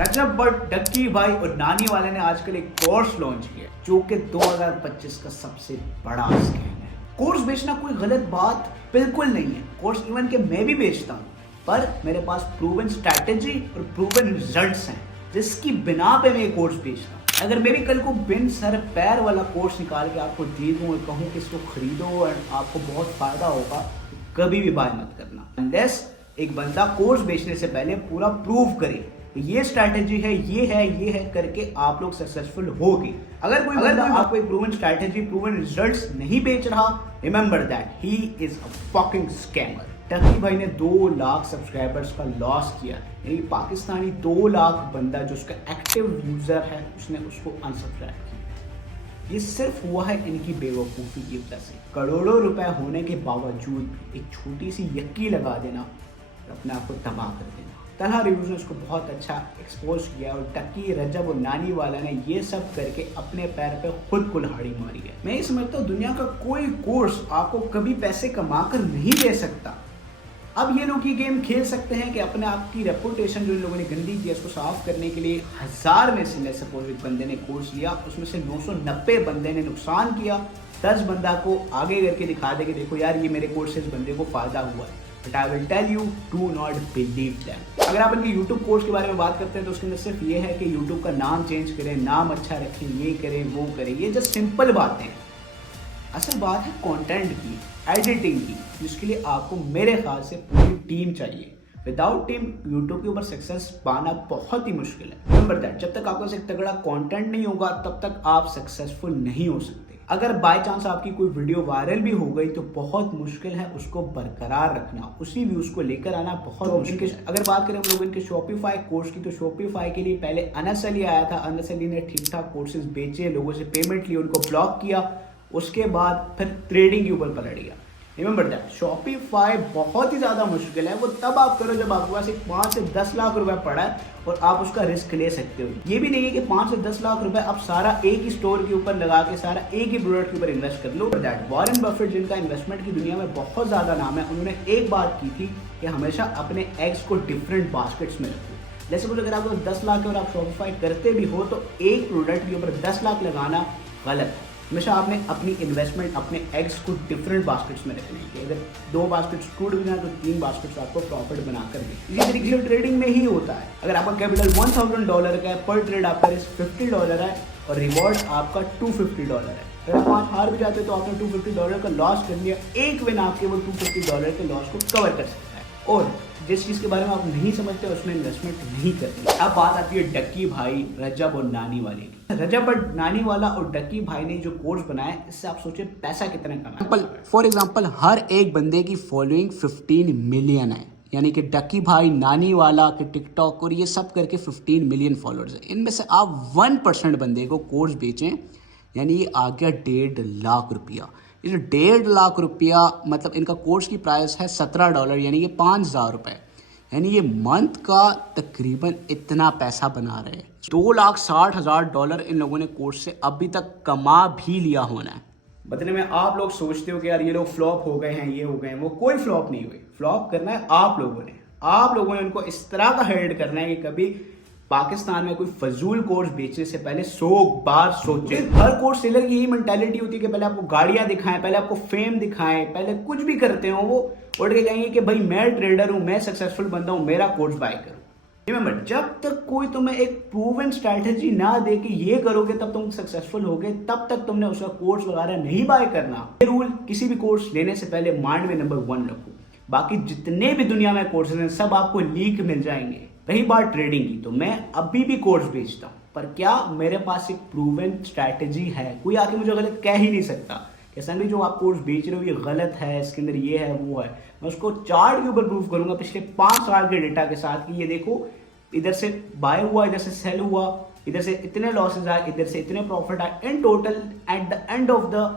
Recep but Ducky भाई और नानी वाले ने आजकल एक कोर्स लॉन्च किया जो कि 2025 का सबसे बड़ा स्कैम है। कोर्स बेचना कोई गलत बात बिल्कुल नहीं है। कोर्स इवन के मैं भी बेचता हूँ, पर मेरे पास प्रूवन स्ट्रैटेजी और प्रूवन रिजल्ट्स हैं जिसकी बिना पे मैं कोर्स बेचता हूँ। अगर मैं भी कल को बिन सर पैर वाला कोर्स निकाल के आपको दे दूँ और कहूँ कि इसको खरीदो और आपको बहुत फायदा होगा, तो कभी भी बाय मत करना अनलेस एक बंदा कोर्स बेचने से पहले पूरा प्रूव करे ये स्ट्रैटेजी है, ये है करके आप लोग सक्सेसफुल होगे। अगर कोई बंदा आपको एक प्रूवन स्ट्रैटेजी, प्रूवन रिजल्ट्स नहीं बेच रहा, remember that he is a fucking scammer. टकी भाई ने 2 लाख सब्सक्राइबर्स का लॉस किया, यानी पाकिस्तानी 2 लाख बंदा जो उसका एक्टिव यूजर है उसने उसको अनसब्सक्राइब किया। ये सिर्फ हुआ है इनकी बेवकूफ़ी की वजह से। करोड़ों रुपए होने के बावजूद एक छोटी सी यक्की लगा देना और अपने आप को तबाह कर देना। तलहा रिव्यूज ने उसको बहुत अच्छा एक्सपोज किया और टक्की, रजब और नानी वाला ने ये सब करके अपने पैर पे खुद कुल्हाड़ी मारी है। मैं ये समझता हूँ दुनिया का कोई कोर्स आपको कभी पैसे कमा कर नहीं दे सकता। अब ये लोग ये गेम खेल सकते हैं कि अपने आप की रेपुटेशन जो इन लोगों ने गंदी की है उसको साफ करने के लिए 1000 में से सपोज एक बंदे ने कोर्स लिया, उसमें से 990 बंदे ने नुकसान किया, 10 बंदा को आगे करके दिखा दे कि देखो यार ये मेरे कोर्स से इस बंदे को फायदा हुआ है। But I will tell you, do not believe them. अगर आप इनके यूट्यूब कोर्स के बारे में बात करते हैं तो उसके अंदर सिर्फ ये है कि यूट्यूब का नाम चेंज करें, नाम अच्छा रखें, ये करें वो करें, ये जस्ट सिंपल बातें हैं। असल बात है कंटेंट की, एडिटिंग की, जिसके लिए आपको मेरे ख्याल से पूरी टीम चाहिए। विदाउट टीम यूट्यूब के ऊपर सक्सेस पाना बहुत ही मुश्किल है। रिमेंबर दैट, जब तक आपके पास एक तगड़ा कंटेंट नहीं होगा तब तक आप सक्सेसफुल नहीं हो सकते। अगर बाय चांस आपकी कोई वीडियो वायरल भी हो गई तो बहुत मुश्किल है उसको बरकरार रखना, उसी व्यूज को लेकर आना बहुत मुश्किल है। अगर बात करें हम लोग इनके शॉपिफाई कोर्स की, तो शॉपिफाई के लिए पहले अनस अली आया था। अनस अली ने ठीक ठाक कोर्सेज बेचे, लोगों से पेमेंट ली, उनको ब्लॉक किया, उसके बाद फिर ट्रेडिंग के ऊपर पलट गया। रिमेंबर दैट, शॉपिफाई बहुत ही ज़्यादा मुश्किल है। वो तब आप करो जब आपके पास एक 5 से 10 लाख रुपए पड़ा है और आप उसका रिस्क ले सकते हो। ये भी नहीं है कि 5 से 10 लाख रुपए आप सारा एक ही स्टोर के ऊपर लगा के सारा एक ही प्रोडक्ट के ऊपर इन्वेस्ट कर लो। दैट वॉरेन बफेट, जिनका इन्वेस्टमेंट की दुनिया में बहुत ज़्यादा नाम है, उन्होंने एक बात की थी कि हमेशा अपने एग्स को डिफरेंट बास्केट्स में रखो। जैसे कुछ अगर आपको 10 लाख और आप शॉपिफाई करते भी हो तो एक प्रोडक्ट के ऊपर 10 लाख लगाना गलत है। हमेशा आपने अपनी इन्वेस्टमेंट, अपने एग्स को डिफरेंट बास्केट्स में रखने की। अगर 2 बास्केट्स टूट भी ना तो 3 बास्केट्स आपको प्रॉफिट बनाकर दे। इसी तरीके से ट्रेडिंग में ही होता है। अगर आपका कैपिटल $1000 का है, पर ट्रेड आपका रिस्क $50 है और रिवॉर्ड आपका $250 है। अगर आप 5 हार भी जाते हो तो आपने $250 का लॉस कर लिया, एक विन आपके वो $250 के लॉस को कवर कर सकता है। और जिस चीज़ के बारे में आप नहीं समझते उसमें इन्वेस्टमेंट नहीं करते। अब बात आती है डक्की भाई, रजब और नानी वाले की। रजब और नानी वाला और डक्की भाई ने जो कोर्स बनाया, इससे आप सोचिए पैसा कितना कमाया। फॉर एग्जाम्पल हर एक बंदे की फॉलोइंग 15 मिलियन है, यानी कि डक्की भाई, नानी वाला के टिकटॉक और ये सब करके 15 मिलियन फॉलोअर्स है। इनमें से आप 1% बंदे को कोर्स बेचें, यानी ये आ गया 1.5 लाख रुपया। ये 1.5 लाख रुपया मतलब इनका कोर्स की प्राइस है $17, यानी ये 5000 रुपये, यानी ये मंथ का तकरीबन इतना पैसा बना रहे हैं। $2,60,000 इन लोगों ने कोर्स से अभी तक कमा भी लिया होना है। बदले में आप लोग सोचते हो कि यार ये लोग फ्लॉप हो गए हैं, ये हो गए हैं, वो कोई फ्लॉप नहीं हुए। फ्लॉप करना है आप लोगों ने उनको इस तरह का हेड करना है कि कभी पाकिस्तान में कोई फजूल कोर्स बेचने से पहले 100 बार सोचे। हर कोर्स सेलर की यही मेंटालिटी होती है कि पहले आपको गाड़ियां दिखाएं, पहले आपको फेम दिखाएं, पहले कुछ भी करते हो वो उठ के कहेंगे कि भाई मैं ट्रेडर हूं, मैं सक्सेसफुल बंदा हूं, मेरा कोर्स बाय करो। रिमेंबर, जब तक कोई तुम्हें एक प्रूवन स्ट्रैटेजी ना दे कि ये करोगे तब तुम सक्सेसफुल होगे, तब तक तुमने उसका कोर्स वगैरह नहीं बाय करना। ये रूल किसी भी कोर्स लेने से पहले माइंड में नंबर 1 रखो। बाकी जितने भी दुनिया में कोर्सेज हैं सब आपको लीक मिल जाएंगे। रही बात ट्रेडिंग की, तो मैं अभी भी कोर्स बेचता हूँ, पर क्या मेरे पास एक प्रूवन स्ट्रैटेजी है? कोई आके मुझे गलत कह ही नहीं सकता कि सर जो आप कोर्स बेच रहे हो ये गलत है, इसके अंदर ये है वो है। मैं उसको चार्ट के ऊपर प्रूव करूंगा पिछले 5 साल के डेटा के साथ कि ये देखो इधर से बाय हुआ, इधर से सेल हुआ, इधर से इतने लॉसेज आए, इधर से इतने प्रॉफिट आए। In total at the end of the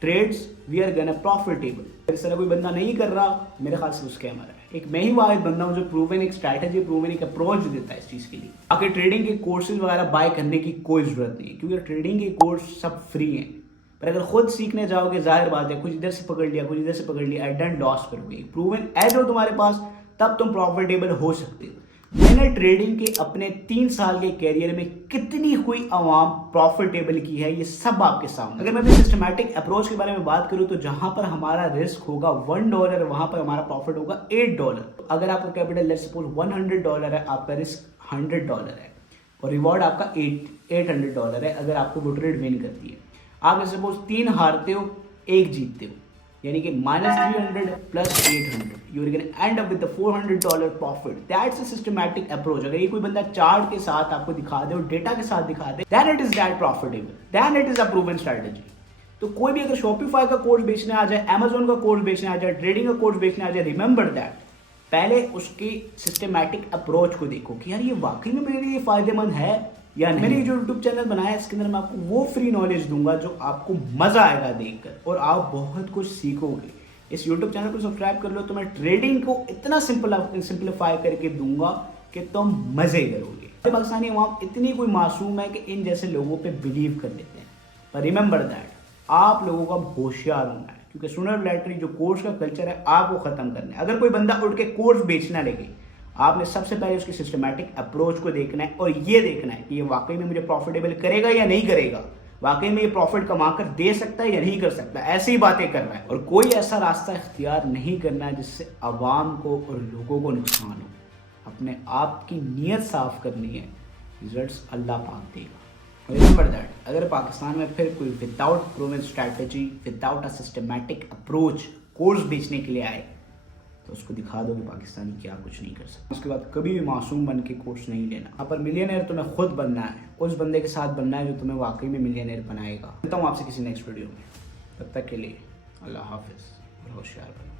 trades we are gonna profitable. इस तरह कोई बंदा नहीं कर रहा, मेरे ख्याल से उसके हमारा है। एक मैं ही वाहिद बंदा हूं जो प्रूवन एक स्ट्रैटेजी, प्रूवन एक अप्रोच देता है इस चीज के लिए। आगे ट्रेडिंग के कोर्सेज वगैरह बाय करने की कोई जरूरत नहीं है, क्योंकि ट्रेडिंग के कोर्स सब फ्री हैं। पर अगर खुद सीखने जाओगे, जाहिर बात है कुछ इधर से पकड़ लिया, कुछ इधर से पकड़ लिया, एट एंड लॉस करोगे। प्रूवन एज हो तुम्हारे पास, तब तुम प्रॉफिटेबल हो सकते हो। मैंने ट्रेडिंग के अपने 3 साल के कैरियर में कितनी हुई अवाम प्रॉफिटेबल की है, ये सब आपके सामने। अगर मैं अपने सिस्टमैटिक अप्रोच के बारे में बात करूं तो जहां पर हमारा रिस्क होगा $1, वहां पर हमारा प्रॉफिट होगा $8। अगर आपका कैपिटल लेट्स सपोज $100 है, आपका रिस्क $100 है और रिवॉर्ड आपका $800 है अगर आपको वो ट्रेड विन करती है। आप जैसे सपोज 3 हारते हो 1 जीतते हो, यानी कि -300 + 800 you are gonna end up with the $400 profit. That's a systematic approach. अगर ये कोई बंदा चार्ट के साथ आपको दिखा दे और डेटा के साथ दिखा दे, then it is that profitable, then it is a proven strategy. तो कोई भी अगर शॉपिफाई का कोर्स बेचने आ जाए, अमेजोन का कोर्स बेचने आ जाए, ट्रेडिंग का कोर्स बेचने आ जाए, रिमेंबर दैट पहले उसकी सिस्टमैटिक अप्रोच को देखो कि यार ये वाकई में मेरे लिए फायदेमंद है या नहीं। मैंने जो यूट्यूब चैनल बनाया है इसके अंदर मैं आपको वो फ्री नॉलेज दूंगा जो आपको मजा आएगा देखकर और आप बहुत कुछ सीखोगे। इस यूट्यूब चैनल को सब्सक्राइब कर लो तो मैं ट्रेडिंग को इतना सिंपलीफाई करके दूंगा कि तुम मजे करोगे। पाकिस्तानी अवाम इतनी कोई मासूम है कि इन जैसे लोगों पे बिलीव कर लेते हैं, पर रिमेंबर दैट आप लोगों को होशियार होना है, क्योंकि सुनर लैटरी जो कोर्स का कल्चर है आपको खत्म करना है। अगर कोई बंदा उठ के कोर्स बेचना लगे, आपने सबसे पहले उसकी सिस्टमैटिक अप्रोच को देखना है और ये देखना है कि ये वाकई में मुझे प्रॉफिटेबल करेगा या नहीं करेगा, वाकई में ये प्रॉफिट कमाकर दे सकता है या नहीं कर सकता। ऐसी ही बातें करना है और कोई ऐसा रास्ता इख्तियार नहीं करना है जिससे आवाम को और लोगों को नुकसान हो। अपने आप की नीयत साफ करनी है, रिजल्ट्स अल्लाह पाक देगा। रिमेंबर दैट अगर पाकिस्तान में फिर कोई without proven strategy, without a systematic approach course बेचने के लिए आए तो उसको दिखा दो कि पाकिस्तानी क्या कुछ नहीं कर सकता। उसके बाद कभी भी मासूम बन के कोर्स नहीं लेना। यहाँ पर मिलियनेयर तुम्हें खुद बनना है, उस बंदे के साथ बनना है जो तुम्हें वाकई में मिलियनेयर बनाएगा। मिलता हूँ आपसे किसी नेक्स्ट वीडियो में, तब तक के लिए अल्लाह हाफिज़ और होशियार बनो।